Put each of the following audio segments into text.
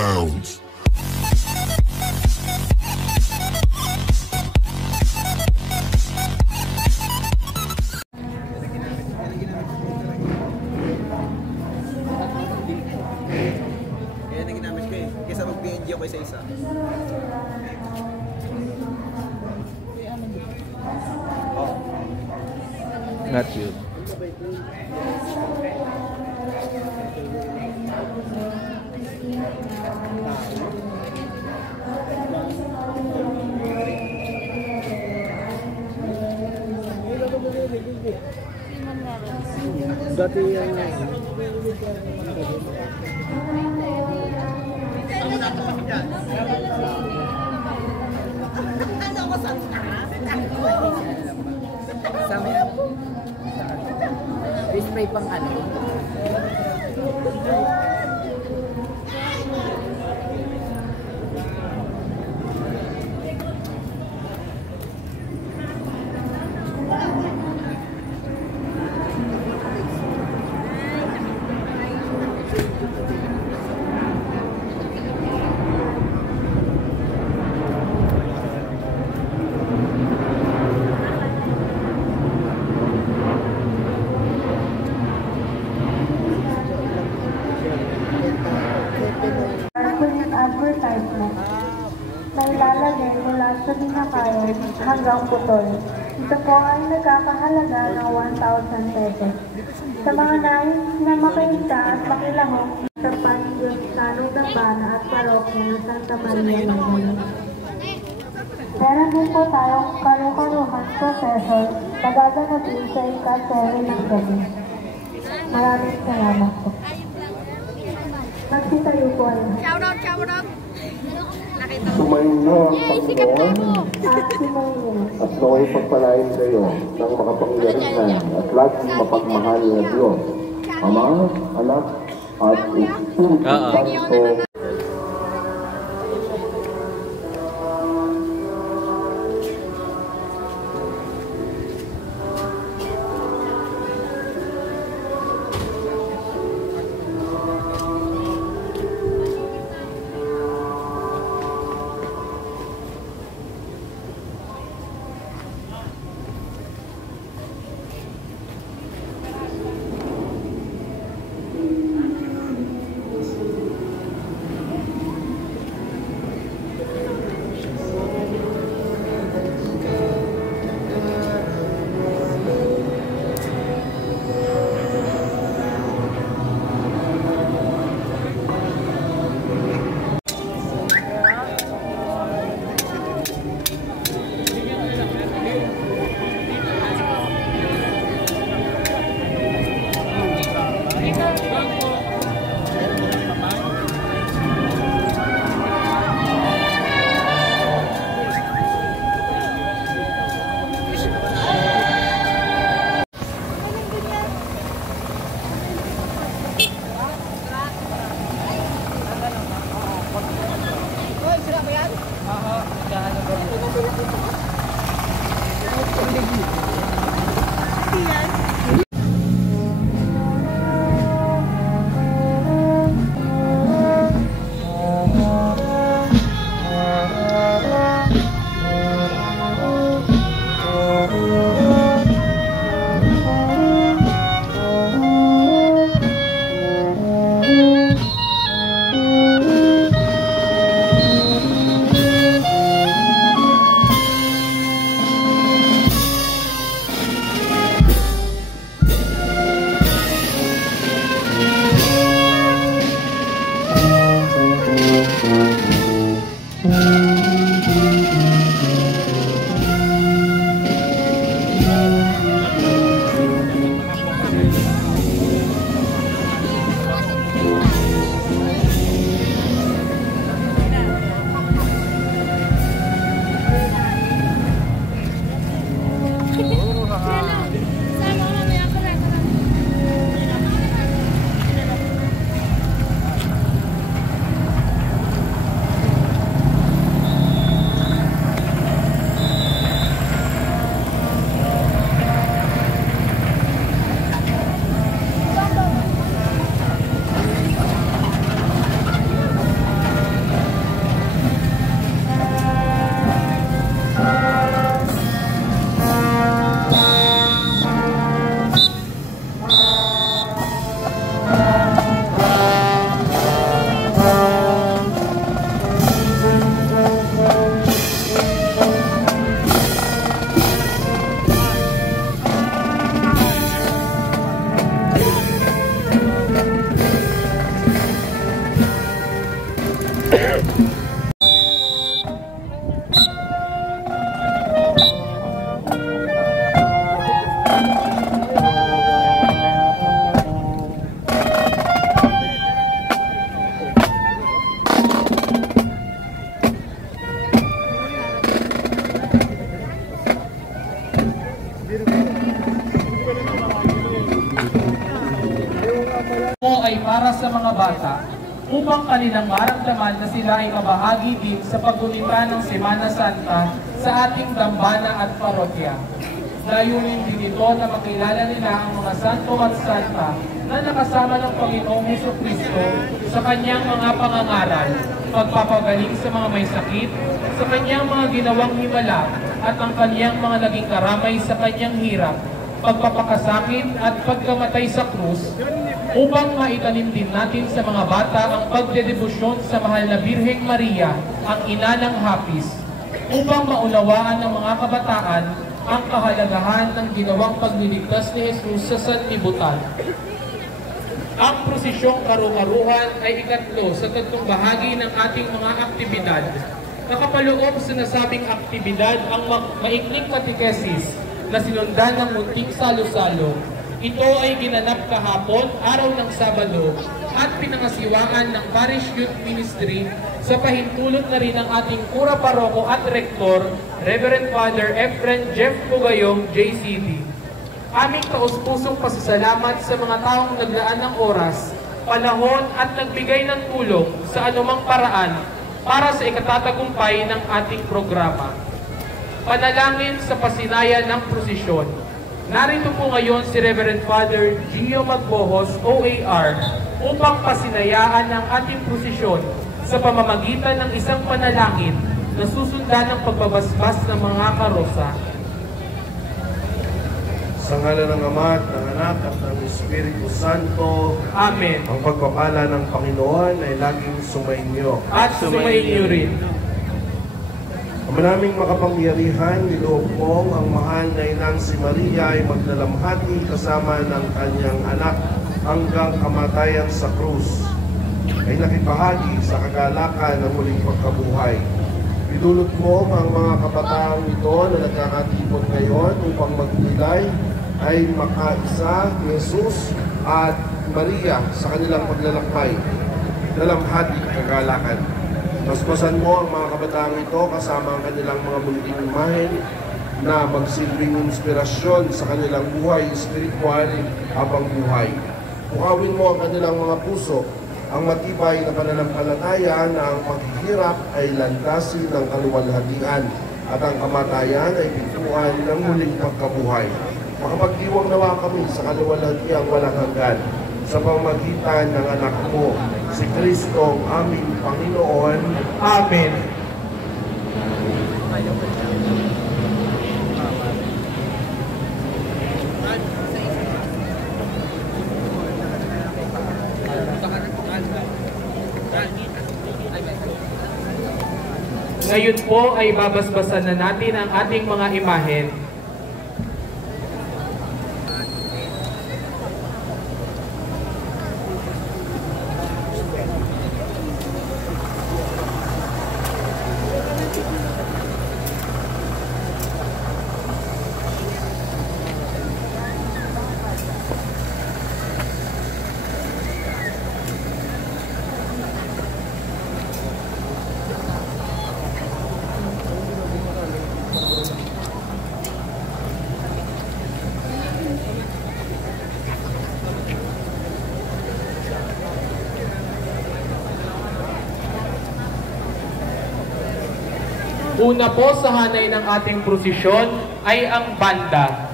bounds. Kaya na ginamit ko eh. Kesa mag-PNG ako isa-isa. Not you. Dati yung... Ano ko sa... Sama yan. Display pang ano. Advertisement na ilalagay mula sa binakayan hanggang putol. Ito po ay nagkakahalaga ng 1,000 pesos. Sa mga nais na makainta at makilahok sa Panginoon Dambana at Parokya ng Santa Maria Magdalena. Meron din po tayong karukaruhan processor na gaganapin sa ika-7 ng gabi. Maraming salamat po. Magsitayo po ay Shoutout! Sumayin na ang Panginoon at naway pagpalain kayo ng makapangyarihan at laging mapagmahal na Diyos, Ama, Anak, at Espiritu Santo. Ay para sa mga bata upang kanilang maramdaman na sila ay mabahagi din sa paggunita ng Semana Santa sa ating dambana at parokya. Layunin din ito na makilala nila ang mga santo at santa na nakasama ng Panginoong Hesukristo sa kanyang mga pangangaral, pagpapagaling sa mga may sakit, sa kanyang mga ginawang himala at ang kanyang mga naging karamay sa kanyang hirap, pagpapakasakit at pagkamatay sa krus, upang maitanim din natin sa mga bata ang pagdedebosyon sa mahal na Birheng Maria, ang ina ng hapis, upang maunawaan ng mga kabataan ang kahalagahan ng ginawang pagliligtas ni Jesus sa sanlibutan. Ang prosisyong karu-karuhan ay ikatlo sa tatlong bahagi ng ating mga aktibidad. Nakapaloob sa nasabing aktibidad ang maikling katekesis na sinundan ng munting salo-salo. Ito ay ginanap kahapon, araw ng Sabado, at pinangasiwaan ng Parish Youth Ministry sa pahintulot na rin ng ating Kura Paroko at Rektor, Reverend Father Efren Jeff Pugayong, JCD. Aming taus-pusong pasasalamat sa mga taong naglaan ng oras, panahon at nagbigay ng tulong sa anumang paraan para sa ikatatagumpay ng ating programa. Panalangin sa pasinaya ng prosesyon. Narito po ngayon si Reverend Father Gio Magbohos, OAR, upang pasinayaan ng ating prosesyon sa pamamagitan ng isang panalangin na susundan ng pagbabasbas ng mga karosa. Sa ngalan ng Ama at ng Anak at ng Espiritu Santo. Amen. Ang pagpapala ng Panginoon ay laging sumainyo. At sumainyo rin. Ama naming makapangyarihan, niloob mong ang mahal na inang si Maria ay magdalamhati kasama ng kanyang anak hanggang kamatayan sa krus, ay nakibahagi sa kagalakan ng muling pagkabuhay. Idulot mo ang mga kabataang ito na nagkakatipon ngayon upang magnilay ay makaisa ni Jesus at Maria sa kanilang paglalakbay, dalamhati kagalakan. Paspasan mo ang mga kabataang ito kasama ang kanilang mga munting imahen na magsilbing inspirasyon sa kanilang buhay espiritual habang buhay. Bukawin mo ang kanilang mga puso, ang matibay na pananampalataya na ang paghihirap ay landasin ng kaluwalhatian at ang kamatayan ay pintuan ng muling pagkabuhay. Makapagdiwang nawa kami sa kaluwalhatiang walang hanggan sa pamamagitan ng anak mo, si Kristo ang aming Panginoon. Amen. Ngayon po ay babasbasan na natin ang ating mga imahen. Una po sa hanay ng ating prosesyon ay ang banda.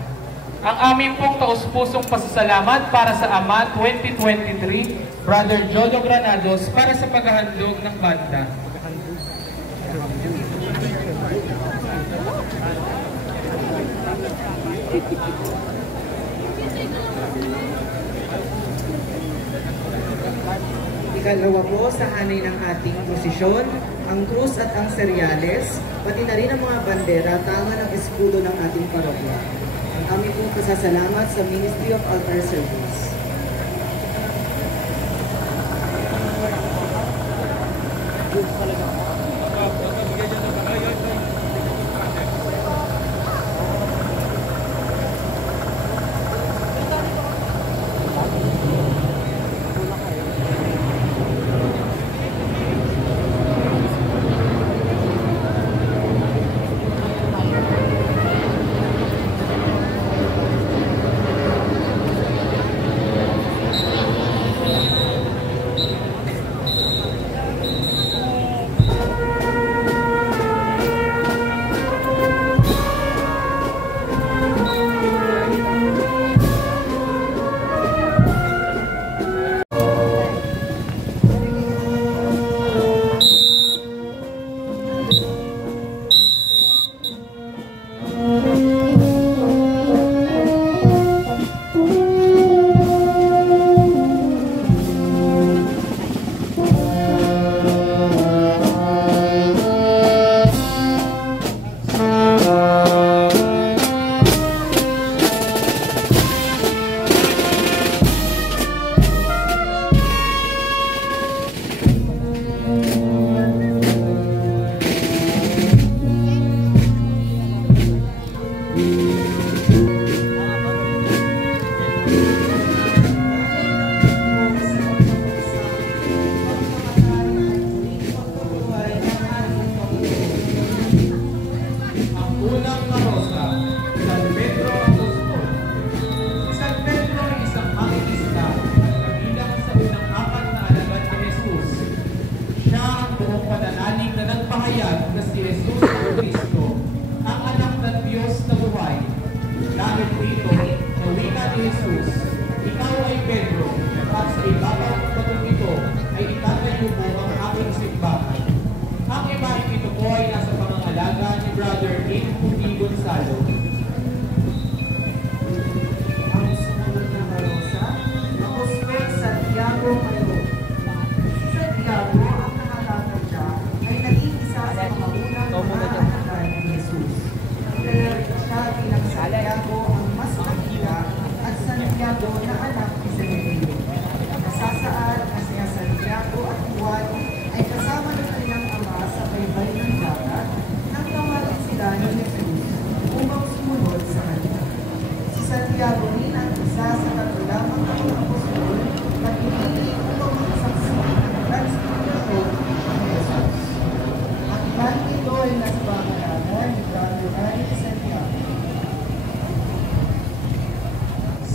Ang aming pong taus-pusong pasasalamat para sa AMA 2023, Brother Jojo Granados, para sa paghahandog ng banda. Ikalawa po sa hanay ng ating prosesyon, ang krus at ang seryales, pati na rin ang mga bandera, tama ng eskudo ng ating parokya. Ang aming pong pasasalamat sa Ministry of Altar Service.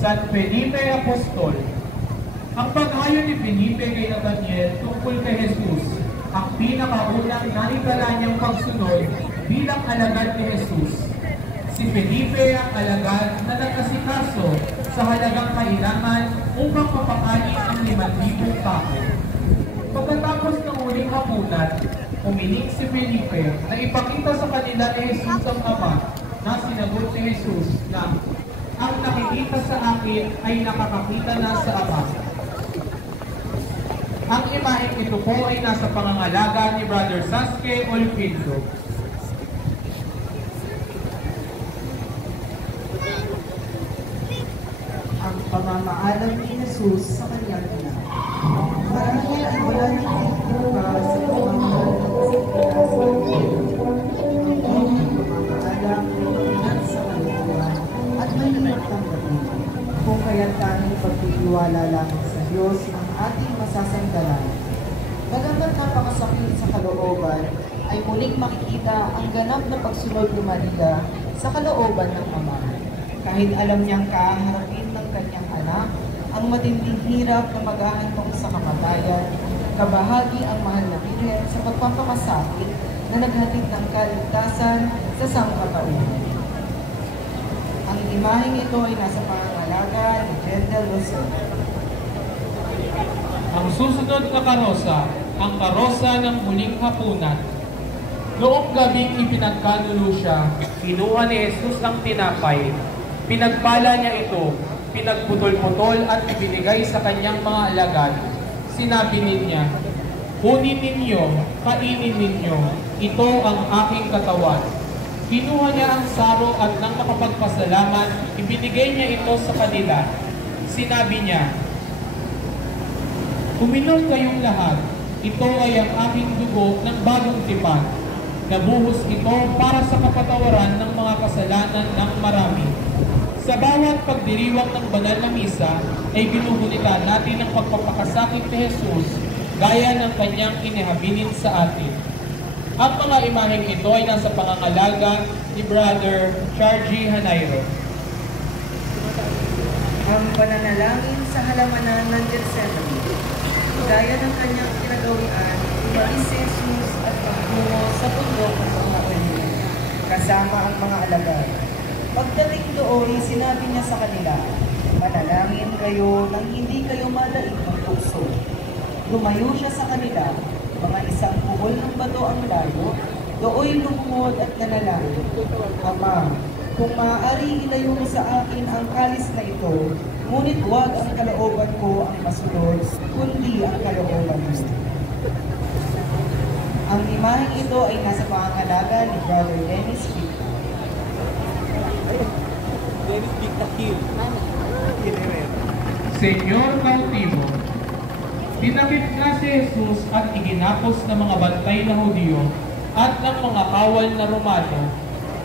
San Felipe Apostol. Ang paghayo ni Felipe kay Nathaniel tungkol kay Jesus, ang pinakaunang naitala niyang pagsunod bilang alagad ni Jesus. Si Felipe ang alagad na nagkasikaso sa halagang kailangan upang mapakain ang 5,000 tao. Pagkatapos ng huling hapunan, umiling si Felipe na ipakita sa kanila ni Jesus ang Ama, na sinagot ni Jesus na ang nakikita sa akin ay nakakakita na sa Ama. Ang imaheng ito po ay nasa pangangalaga ni Brother Sasuke Olpindo. Ang pamamaalam ni Jesus sa kanyang ina. Marahil ay wala nang ibuka sa pamamaalam sa pamamaalam ay pinag sa kalituan at may nagtanggapin. Kung kaya't tanging pagtitiwala lamang sa Diyos ang ating masasandalan. Bagamat napakasakit sa kalooban, ay muling makikita ang ganap na pagsunod ni Maria sa kalooban ng Ama. Kahit alam niyang kaharapin ng kanyang anak, ang matinding hirap na maghahantong sa kamatayan, kabahagi ang mahal na Birhen sa pagpapamasakit na naghatid ng kaligtasan sa sangkatauhan. Ang imaheng ito ay nasa pangangalaga ni Jendel Rosel. Ang susunod na karosa, ang karosa ng huling hapunan. Noong gabing ipinagkanulo siya, kinuha ni Jesus ang tinapay. Pinagpala niya ito, pinagputol-putol at ibinigay sa kanyang mga alagad. Sinabi niya, kunin ninyo, kainin ninyo, ito ang aking katawan. Kinuha niya ang saro at nang makapagpasalamat, ibinigay niya ito sa kanila. Sinabi niya, uminom kayong lahat, Ito ay ang aking dugo ng bagong tipan. Nabuhos ito para sa kapatawaran ng mga kasalanan ng marami. Sa bawat pagdiriwang ng banal na misa ay ginugunita natin ang pagpapakasakit ni Jesus gaya ng kanyang inihabilin sa atin. Ang mga imaheng ito ay nasa pangangalaga ni Brother Chargy Hanairo. Ang pananalangin sa halamanan ng Gethsemane. Gaya ng kanyang kinagawian, umalis si Jesus at pagtungo sa bundok ng mga Olivet, kasama ang mga alagad. Pagdating doon, sinabi niya sa kanila, "Manalangin kayo nang hindi kayo madaig ng puso." Lumayo siya sa kanila, mga isang puhol ng bato ang layo, dooy lumungod at nanalangin, "Ama, kung maaari ilayo mo sa akin ang kalis na ito, ngunit huwag ang kalooban ko ang masunod, kundi ang kalooban mo." Ang imaheng ito ay nasa pangangalaga ni Brother Dennis Victor. Senyor Cautivo, dinakip nga si Jesus at iginapos ng mga bantay na Hudyo at ng mga kawal na Romano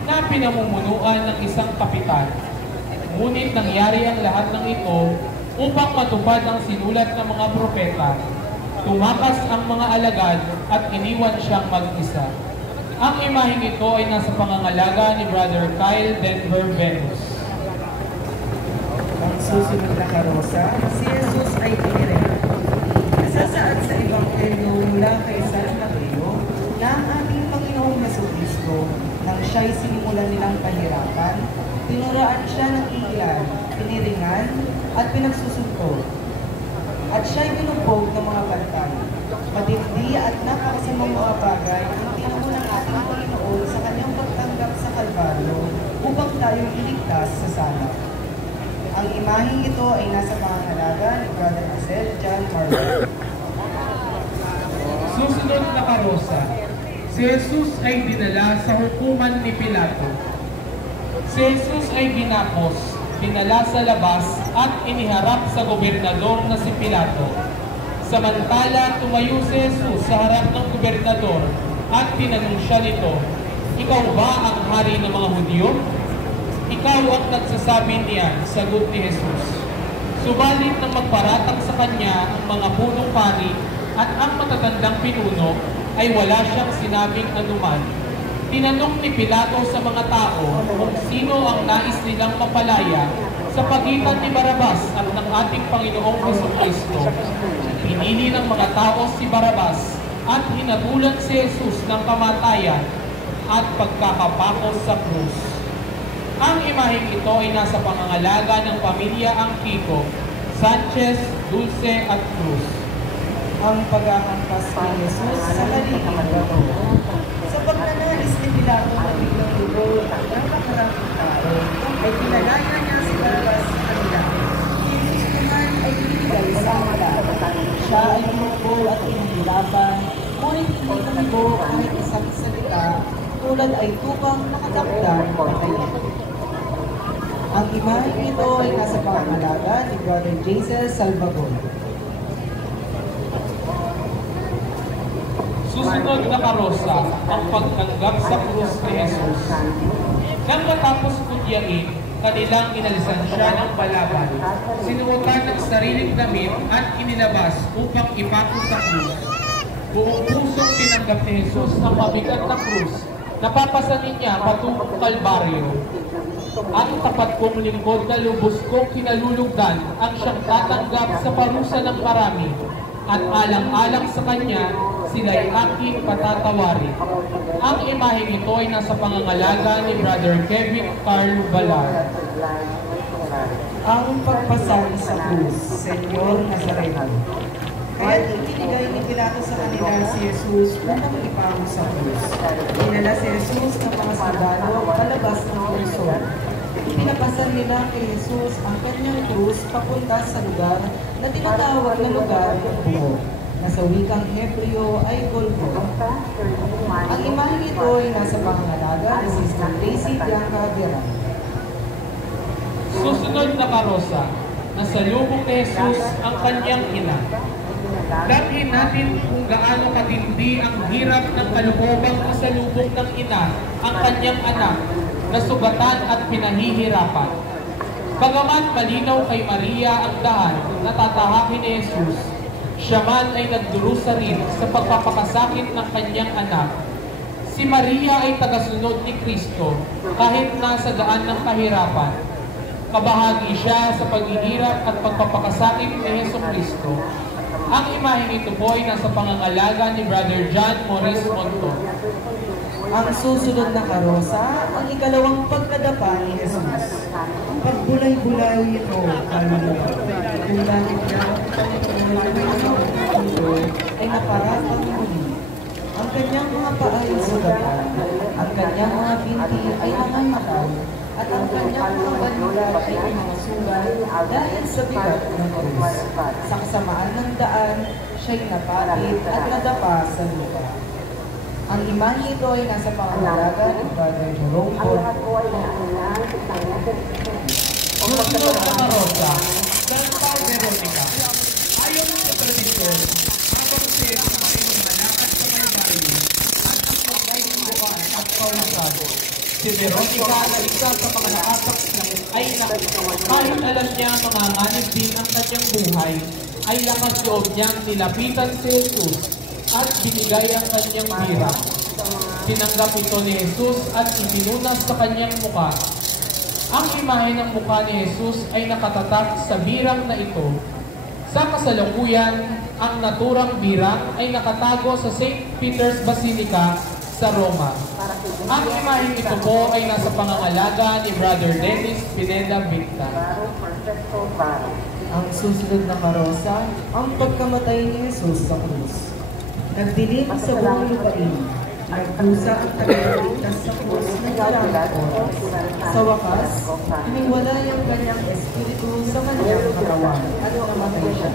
na pinamumunuan ng isang kapitan. Ngunit nangyari ang lahat ng ito upang matupad ang sinulat ng mga propeta. Tumakas ang mga alagad at iniwan siyang mag-isa. Ang imaheng ito ay nasa pangangalaga ni Brother Kyle Denver Venus. Ang susunod na karosa, si Jesus ay inirera. Nasasaad sa Ebanghelyo mula kay San Mateo na ang ating Panginoong Jesucristo, nang siya'y sinimulan nilang pahirapan, tinuraan siya ng ilan, piniringan, at pinagsusunto. At siya'y binugbog ng mga bantay. Matindi at napakasamang mga bagay ang ginawa ng ating Panginoon sa kanyang pagtanggap sa Kalbaryo upang tayong iligtas sa sala. Ang imaheng ito ay nasa pangangalaga ni Brother Marcel John Marlon. Susunod na karosa, si Jesus ay dinala sa hukuman ni Pilato. Si Jesus ay ginapos, dinala sa labas at iniharap sa gobernador na si Pilato. Samantala, tumayo si Jesus sa harap ng gobernador at tinanong siya nito, "Ikaw ba ang hari ng mga Hudyo?" "Ikaw ang nagsasabi niyan," sagot ni Jesus. Subalit nang magparatang sa kanya ang mga punong pari at ang matatandang pinuno, ay wala siyang sinabing anuman. Tinanong ni Pilato sa mga tao kung sino ang nais nilang mapalaya sa pagitan ni Barabas at ng ating Panginoong Jesucristo. Pinili ng mga tao si Barabas at hinatulan si Jesus ng kamatayan at pagkakapako sa krus. Ang imaheng ito ay nasa pangangalaga ng pamilya Angkiko, Sanchez, Dulce at Cruz. Ang paghahampas ni Jesus sa kaligid bato. Sa pagnanais ni Pilato na biglang lubog ng nakakarapong tao, ay pinalaya niya si Barabas sa kanila. Si Jesus naman ay binigay sa kanila. Siya ay lumubog at inihirapan, ngunit hindi tumubo kahit isang salita, tulad ay tupang nakatakdang patayin. Ang imaheng ito ay nasa pangangalaga ni Brother Jason Salvador. Susunod na karosa, ang pagtanggap sa krus ni Jesus. Nang matapos kudyain, kanilang inalisan siya ng balaban, sinuotan ng sariling damit at inilabas upang ipako sa krus. Buong pusong tinanggap ni Jesus ang mabigat na krus, napapasanin niya patungong Kalbaryo. Ang tapat kong lingkod na lubos kong kinalulugdan ang siyang tatanggap sa parusa ng marami, at alang-alang sa kanya, sila'y aking patatawarin. Ang imaheng ito ay nasa pangangalaga ni Brother Kevin Carl Balar. Ang pagpasal sa krus, Senyor Nazareno. Kaya ibinigay ni Pilato sa kanila si Jesus upang ipako sa krus. Dinala si Jesus ng mga sundalo palabas ng Luzon. Pinapasan nila kay Jesus ang kanyang krus papunta sa lugar na tinatawag na lugar ng buhok, na sa wikang Hebreo ay Golgotha. Ang imaheng ito ay nasa pangangalaga ni Sister Daisy Bianca Vera. Susunod na karosa, nasa lubong ni Jesus ang kanyang ina. Dalhin natin kung gaano katindi ang hirap ng kalubobang kasalubong ng ina ang kanyang anak na sugatan at pinahihirapan. Bagamat malinaw kay Maria ang daan na tatahakin ni Jesus, siya man ay nagdurusa rin sa pagpapakasakit ng kanyang anak. Si Maria ay tagasunod ni Kristo kahit nasa daan ng kahirapan. Kabahagi siya sa paghihirap at pagpapakasakit ni Hesus Kristo. Ang imaheng ito po ay nasa pangangalaga ni Brother John Morris Monton. Ang susunod na karosa, ang ikalawang pagkadapa ni Jesus. Pagbulay-bulay ito, kaluluwa. Kung bakit niya ay naparatang muli. Ang kanyang mga paa ay sugatan, ang kanyang mga binti ay nangangatay, at ang kanyang mga balulat ay mga sugal dahil sa bigat ng krus. Sa kasamaan ng daan, siya'y napatid at nadapa sa lupa. Ang imahe ito ay nasa pangangalaga ni Brother Jerome Paul. Ang susunod na karosa, Santa Veronica. Ayon sa tradisyon, habang si Jesus ay lumalakad sa may bayo at ang ay buwan at kausado. Si Veronica na isa sa mga nakasaksi ay kahit alam niya manganganib din ang kanyang buhay, ay lakas loob niyang nilapitan si Jesus at binigay ang kanyang hirap. Tinanggap ito ni Jesus at ibinunas sa kanyang muka. Ang imahe ng mukha ni Jesus ay nakatatak sa birang na ito. Sa kasalukuyan, ang naturang birang ay nakatago sa St. Peter's Basilica sa Roma. Ang imaheng ito po ay nasa pangangalaga ni Brother Dennis Pineda Victa. Ang susunod na karosa, ang pagkamatay ni Jesus sa krus. Nagdilim sa buong lupain, nagdusa ang tagapagligtas sa krus ng maraming oras. Sa wakas, hiniwalay ang kanyang espiritu sa kanyang katawan at namatay siya.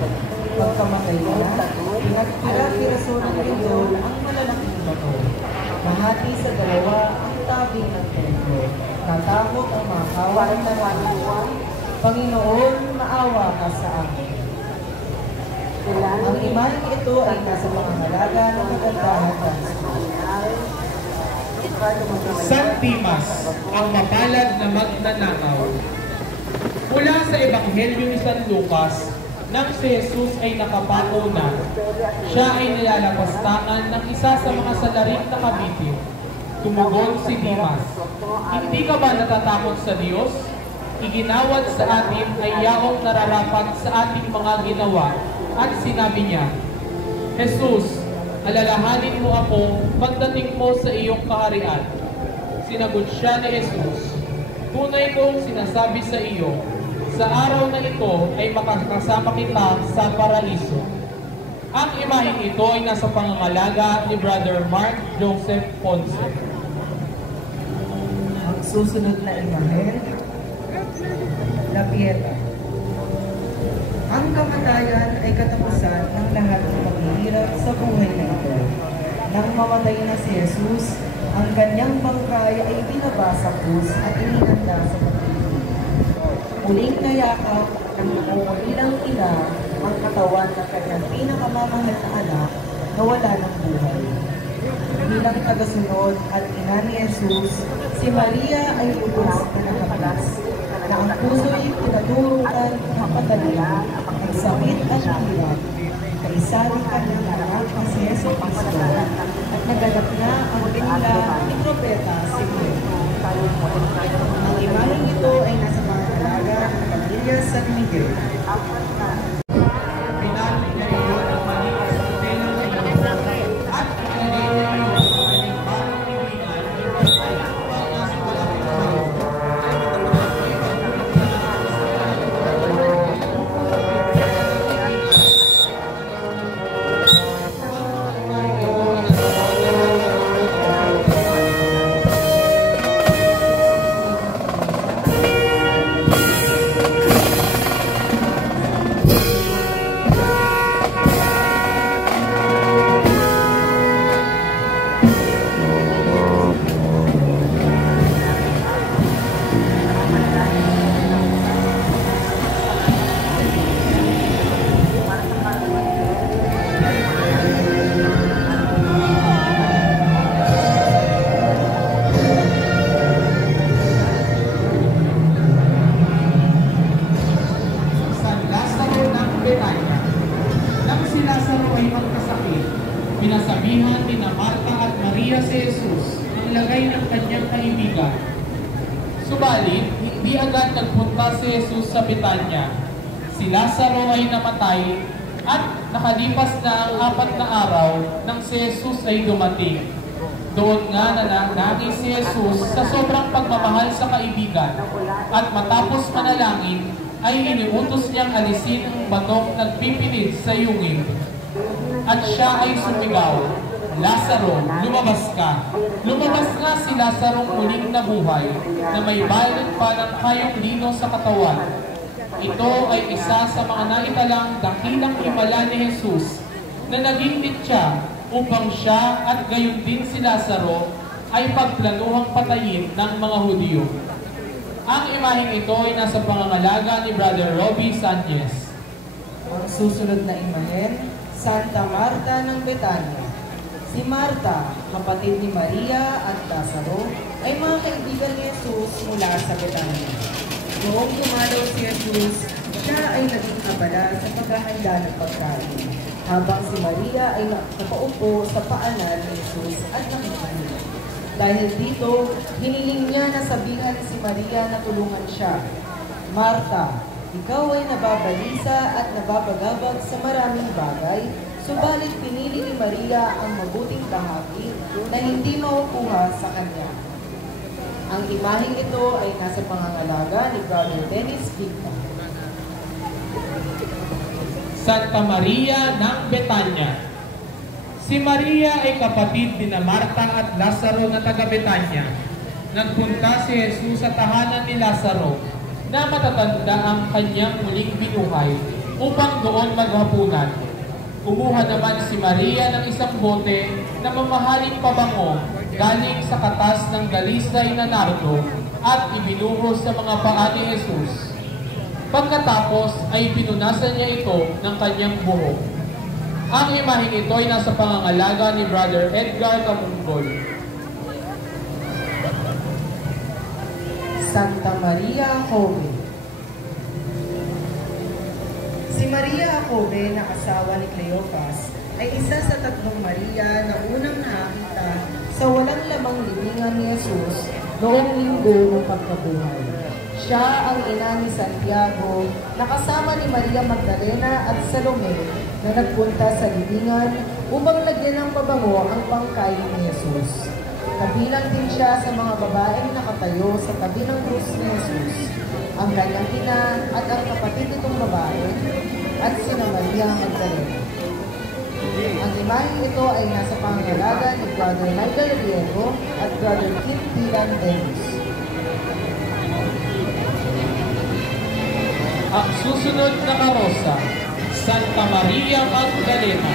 Pagkamatay niya, pinagpira-piraso ng Diyos ang malalaking bato. Mahati sa dalawa ang tabing ng templo. Natakot ang mga kawan ng manuwa. Panginoon, maawa ka sa amin. Ang imaheng ito ay nasa pangangalaga ng kagandahan ng San Dimas, ang mapalad na magnanakaw. Mula sa Ebanghelyo ni San Lucas, nang si Jesus ay nakapako na, siya ay nilalapastangan ng isa sa mga salarin na kabitin. Tumugon si Dimas, "Hindi ka ba natatakot sa Diyos? Iginawad sa atin ay yaong nararapat sa ating mga ginawa." At sinabi niya, "Jesus, alalahanin mo ako pagdating mo sa iyong kaharian." Sinagot siya ni Jesus, "Tunay kong sinasabi sa iyo, sa araw na ito ay makakasama kita sa paraiso." Ang imaheng ito ay nasa pangangalaga ni Brother Mark Joseph Ponce. Ang susunod na imahe, La Pieta. Ang kamatayan ay katapusan ng lahat ng paghihirap sa buhay na ito. Nang mamatay na si Jesus, ang kanyang bangkay ay binaba sa krus at inihanda sa pagtitipid. Muling nayakap ng ilang ina ang katawan ng kanyang pinakamamahal na anak na wala ng buhay. Bilang tagasunod at ina ni Jesus, si Maria ay lubos na nakaplas na ang puso'y pinaturukan ng patalim, ang sakit at hirap. Kaisa ng kanyang anak na si Jesus Cristo at naganap na ang pinila ni Propeta Simeon. Ang imaheng ito ay nasa pangangalaga ng pamilya San Miguel. Lazaro ay magkasakit, pinasabihan ni Marta at Maria si Jesus ang lagay ng kanyang kaibigan. Subalit, hindi agad nagpunta si Jesus sa Betanya. Si Lazaro ay namatay at nakalipas na ang 4 na araw nang si Jesus ay dumating. Doon nga nananangis si Jesus sa sobrang pagmamahal sa kaibigan at matapos manalangin ay iniutos niyang alisin ang batong nagpipilit sa yungin. At siya ay sumigaw, "Lazaro, lumabas ka!" Lumabas nga si Lazaro muling nabuhay na may balot pa ng hayong lino sa katawan. Ito ay isa sa mga naitalang dakilang himala ni Jesus na naging mitya upang siya at gayon din si Lazaro ay pagplanuhang patayin ng mga Hudyo. Ang imaheng ito ay nasa pangangalaga ni Brother Robbie Sanchez. Ang susunod na imahen, Santa Marta ng Betanya. Si Marta, kapatid ni Maria at Lazaro, ay mga kaibigan ni Jesus mula sa Betanya. Noong dumalaw si Jesus, siya ay naging abala sa paghahanda ng pagkain, habang si Maria ay nakapaupo sa paanan ni Jesus at nakikinig. Dahil dito, hiniling niya na sabihan si Maria na tulungan siya. "Marta, ikaw ay nababalisa at nababagabag sa maraming bagay, subalit pinili ni Maria ang mabuting bahagi na hindi makukuha sa kanya." Ang imaheng ito ay nasa pangangalaga ni Brother Dennis Victor. Santa Maria ng Betanya. Si Maria ay kapatid ni Marta at Lazaro na taga Betanya. Nagpunta si Jesus sa tahanan ni Lazaro na matatanda ang kanyang muling binuhay upang doon maghapunan. Kumuha naman si Maria ng isang bote na mamahaling pabango galing sa katas ng dalisay na nardo at ibinuhos sa mga paa ni Jesus. Pagkatapos ay pinunasan niya ito ng kanyang buhok. Ang imaheng ito ay nasa pangangalaga ni Brother Edgar Camunggol. Santa Maria Jacobe. Si Maria Jacobe na asawa ni Cleopas ay isa sa 3 Maria na unang nakakita sa walang lamang libingan ni Jesus noong linggo ng pagkabuhay. Siya ang ina ni Santiago na kasama ni Maria Magdalena at Salome na nagpunta sa libingan upang lagyan ng pabango ang bangkay ni Jesus. Kabilang din siya sa mga babaeng nakatayo sa tabi ng krus ni Jesus, ang kanyang ina at ang kapatid nitong babae at sina Maria Magdalena. Ang imaheng ito ay nasa pangangalaga ni Brother Michael Riego at Brother Kim Tiran Dennis. Ang susunod na karosa, Santa Maria Magdalena.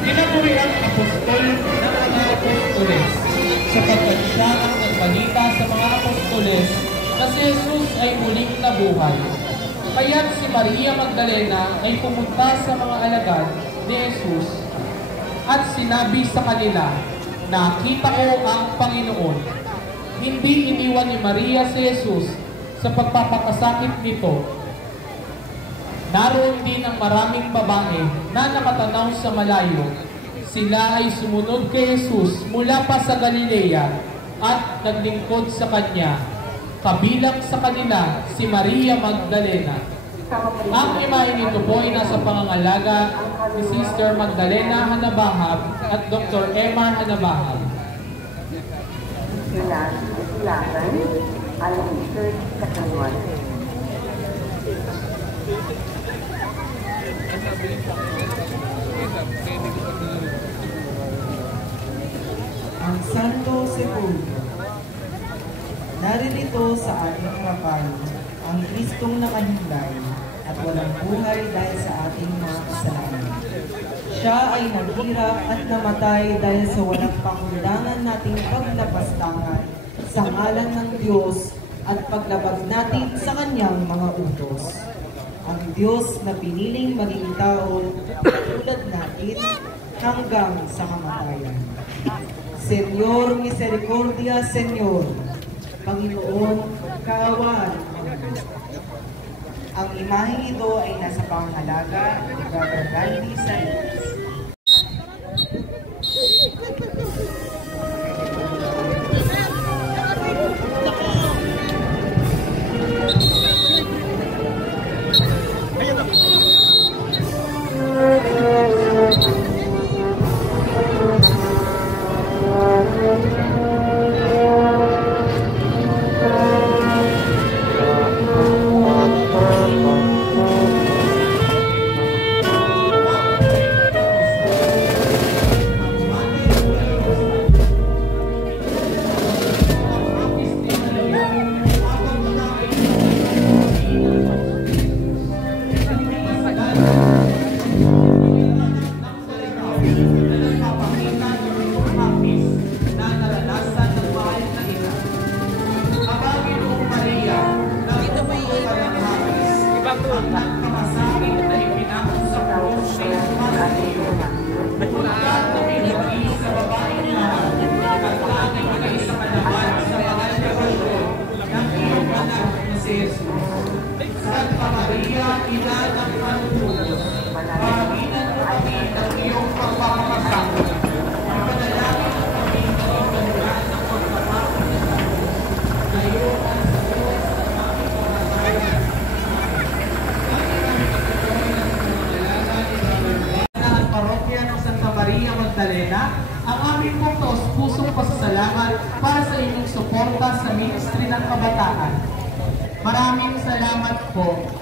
Pinaguri ang apostol ng mga apostoles sapagkat siya ang nagbalita sa mga apostoles na si Jesus ay muling nabuhay. Kaya't si Maria Magdalena ay pumunta sa mga alagad ni Jesus at sinabi sa kanila, "Nakita ko ang Panginoon." Hindi iniwan ni Maria si Jesus sa pagpapakasakit nito. Naroon din ang maraming babae na nakatanaw sa malayo. Sila ay sumunod kay Jesus mula pa sa Galilea at naglingkod sa Kanya. Kabilang sa kanila si Maria Magdalena. Ang imahe nito po ay nasa pangangalaga ni Sister Magdalena Hanabahab at Dr. Emma Hanabahab. Silangan, alam Church Katanwan. Ang Santo Sepulcro. Naririto sa ating harapan ang Kristong nakahimlay at walang buhay dahil sa ating mga kasalanan. Siya ay naghirap at namatay dahil sa walang pakundangan nating paglapastangan sa ngalan ng Diyos at paglabag natin sa Kanyang mga utos. Ang Diyos na piniling maging tao tulad natin hanggang sa kamatayan. Señor Misericordia, Señor. Panginoon, kaawaan. Ang imaheng ito ay nasa pangangalaga ni Brother Randy Santos. Santa Maria, ina ng Panginoon, panginoon mo kami ng iyong pagpapakasama. Ipanalangin mo kami ng ikaluran ng pagpapakasama. Ngayon ang Diyos ng aming pagpapakasama. Ang parokya ng Santa Maria Magdalena, ang aming pong taos-pusong pasasalamat para sa inyong suporta sa ministry ng kabataan. Maraming salamat po.